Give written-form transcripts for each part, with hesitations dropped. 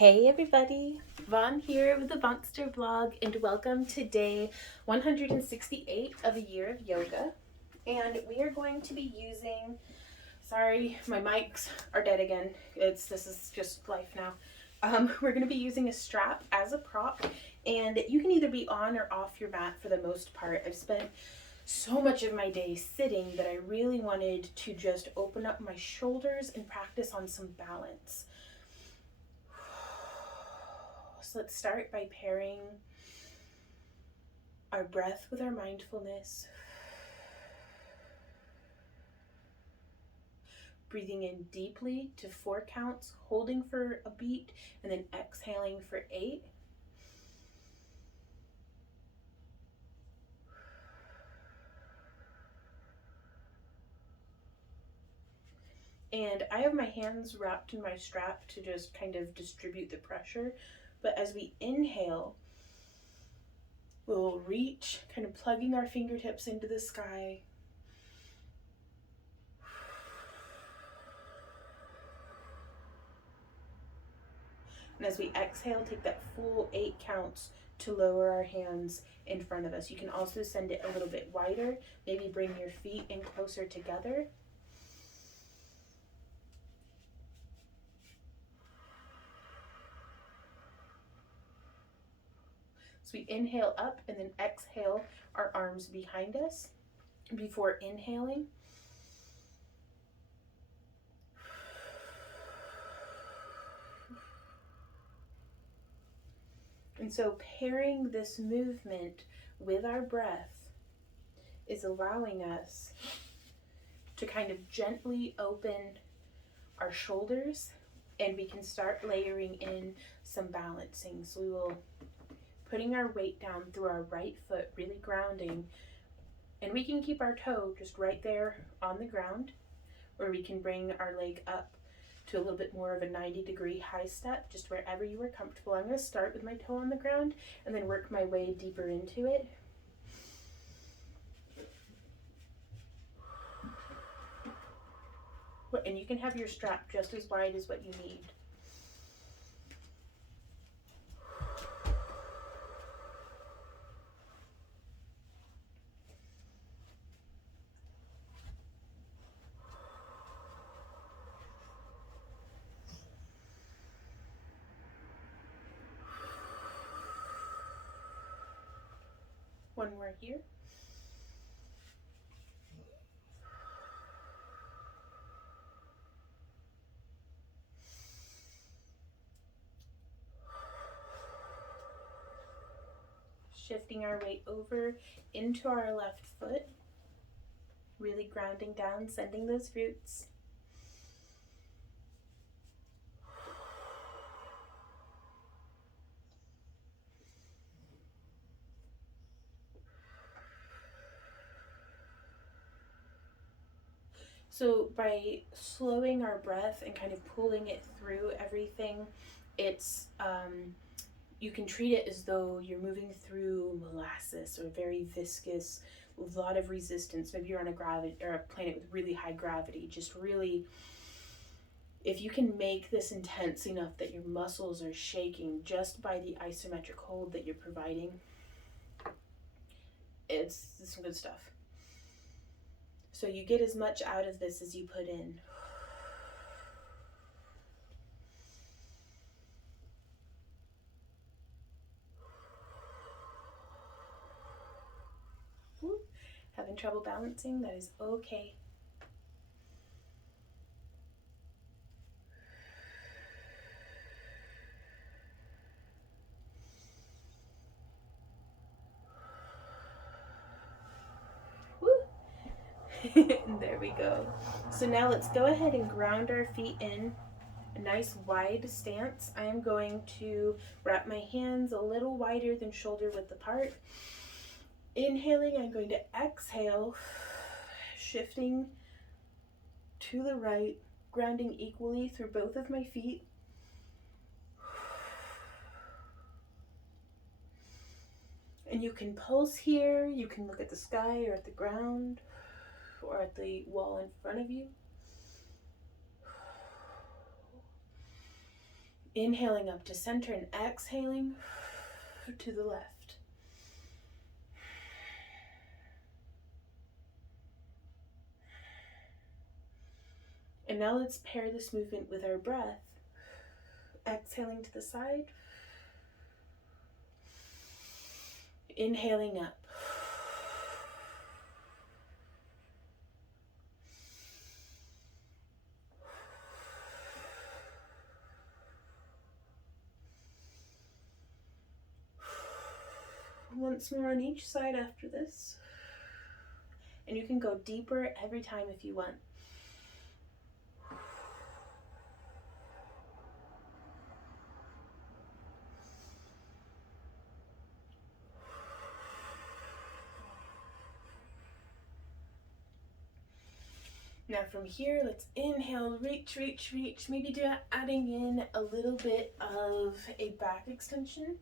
Hey everybody, Von here with the Vonster blog, and welcome to day 168 of a year of yoga. And we are going to be using, sorry, my mics are dead again. This is just life now. We're going to be using a strap as a prop, and you can either be on or off your mat for the most part. I've spent so much of my day sitting that I really wanted to just open up my shoulders and practice on some balance. So let's start by pairing our breath with our mindfulness. Breathing in deeply to 4 counts, holding for a beat, and then exhaling for 8. And I have my hands wrapped in my strap to just kind of distribute the pressure. But as we inhale, we'll reach, kind of plugging our fingertips into the sky. And as we exhale, take that full 8 counts to lower our hands in front of us. You can also send it a little bit wider. Maybe bring your feet in closer together. So we inhale up and then exhale our arms behind us before inhaling. And so pairing this movement with our breath is allowing us to kind of gently open our shoulders, and we can start layering in some balancing. So we will putting our weight down through our right foot, really grounding, and we can keep our toe just right there on the ground, or we can bring our leg up to a little bit more of a 90-degree high step, just wherever you are comfortable. I'm going to start with my toe on the ground and then work my way deeper into it. And you can have your strap just as wide as what you need. One more here. Shifting our weight over into our left foot, really grounding down, sending those roots. So by slowing our breath and kind of pulling it through everything, it's you can treat it as though you're moving through molasses or very viscous, a lot of resistance. Maybe you're on a planet with really high gravity. Just really, if you can make this intense enough that your muscles are shaking just by the isometric hold that you're providing, it's some good stuff. So you get as much out of this as you put in. Having trouble balancing? That is okay. There we go. So now let's go ahead and ground our feet in a nice wide stance. I am going to wrap my hands a little wider than shoulder width apart. Inhaling, I'm going to exhale, shifting to the right, grounding equally through both of my feet. And you can pulse here, you can look at the sky or at the ground or at the wall in front of you. Inhaling up to center and exhaling to the left. And now let's pair this movement with our breath. Exhaling to the side. Inhaling up. Once more on each side after this. And you can go deeper every time if you want. Now from here, let's inhale, reach, reach, reach. Maybe adding in a little bit of a back extension.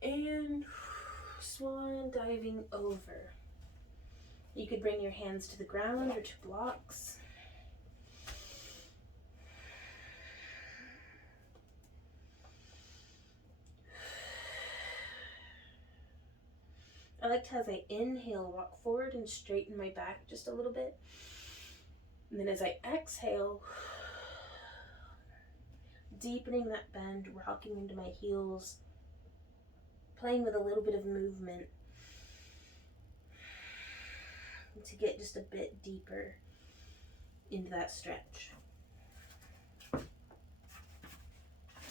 And swan diving over. You could bring your hands to the ground or to blocks. I like to, as I inhale, walk forward and straighten my back just a little bit. And then as I exhale, deepening that bend, rocking into my heels, playing with a little bit of movement to get just a bit deeper into that stretch.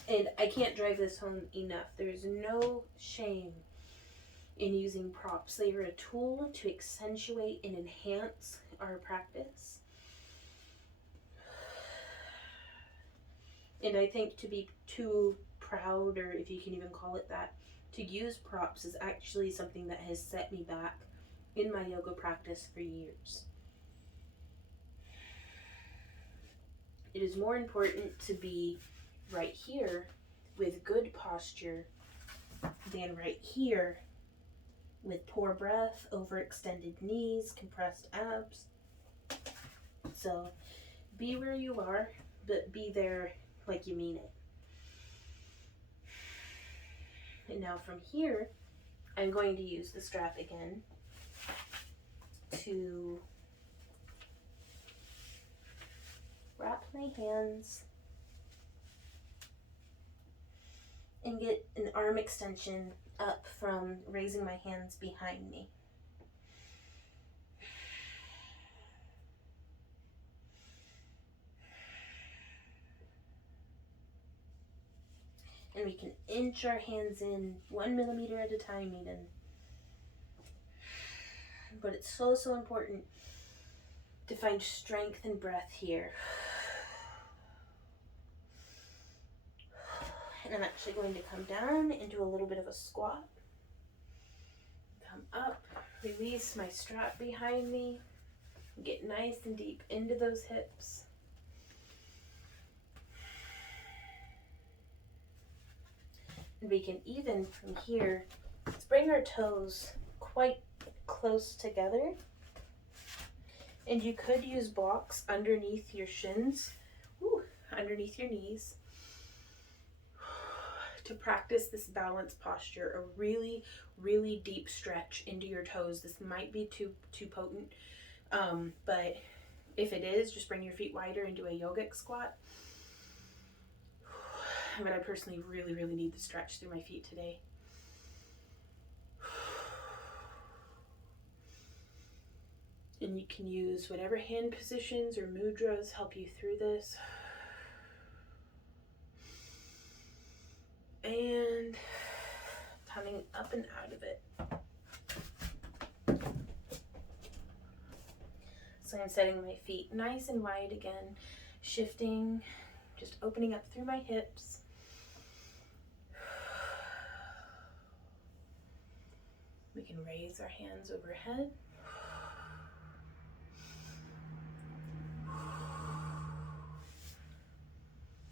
And I can't drive this home enough. There's no shame in using props. They are a tool to accentuate and enhance our practice. And I think to be too proud, or if you can even call it that, to use props is actually something that has set me back in my yoga practice for years. It is more important to be right here with good posture than right here with poor breath, overextended knees, compressed abs. So be where you are, but be there like you mean it. And now from here, I'm going to use the strap again to wrap my hands and get an arm extension up from raising my hands behind me. And we can inch our hands in 1 millimeter at a time even. But it's so, so important to find strength and breath here. And I'm actually going to come down into a little bit of a squat. Come up, release my strap behind me, get nice and deep into those hips. And we can even from here, let's bring our toes quite close together. And you could use blocks underneath your shins, underneath your knees, to practice this balance posture, a really, really deep stretch into your toes. This might be too potent, but if it is, just bring your feet wider and do a yogic squat. But I personally really, really need the stretch through my feet today. And you can use whatever hand positions or mudras help you through this. And coming up and out of it. So I'm setting my feet nice and wide again, shifting, just opening up through my hips. We can raise our hands overhead.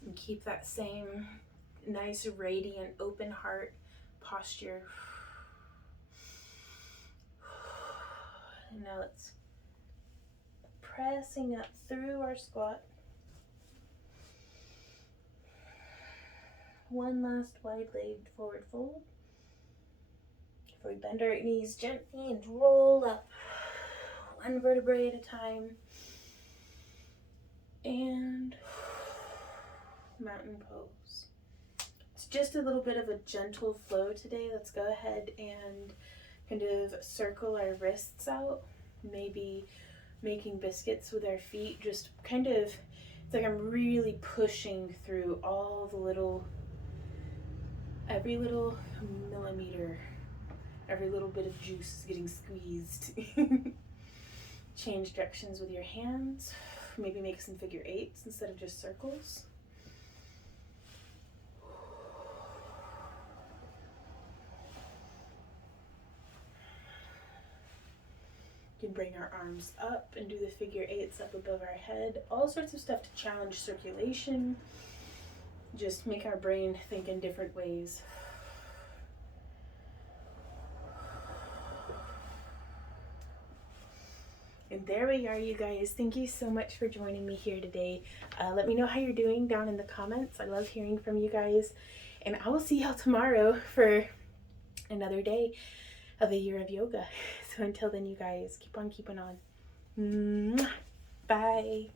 And keep that same nice, radiant, open heart posture. And now it's pressing up through our squat. One last wide-legged forward fold. Before we bend our knees gently and roll up, one vertebrae at a time. And mountain pose. It's just a little bit of a gentle flow today. Let's go ahead and kind of circle our wrists out. Maybe making biscuits with our feet. Just kind of, it's like I'm really pushing through all the little, every little millimeter, every little bit of juice is getting squeezed. Change directions with your hands. Maybe make some figure eights instead of just circles. You can bring our arms up and do the figure eights up above our head. All sorts of stuff to challenge circulation. Just make our brain think in different ways. And there we are, you guys. Thank you so much for joining me here today. Let me know how you're doing down in the comments. I love hearing from you guys. And I will see y'all tomorrow for another day of a year of yoga. So until then, you guys, keep on keeping on. Bye.